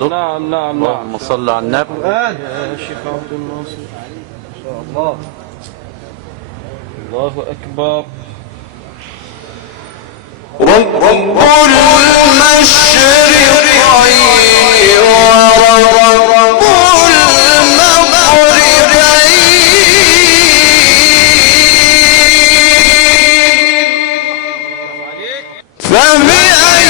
نعم اللهم صل على النبي. يا شيخ عبد الناصر ما شاء الله. الله أكبر. رب المشرقين ورب المغربين فبأي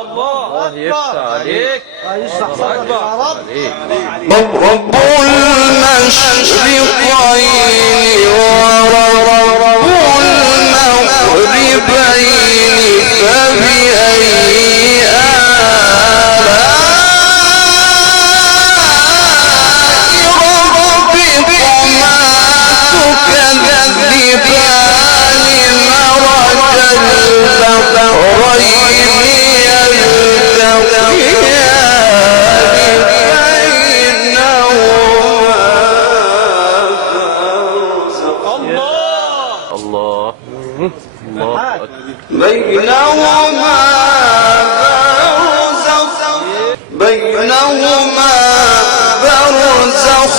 الله يفتح عليك. رب المشرقين ورب المغربين فبأي آلاء ربكما تكذبان مرج البحرين بينهما برزخ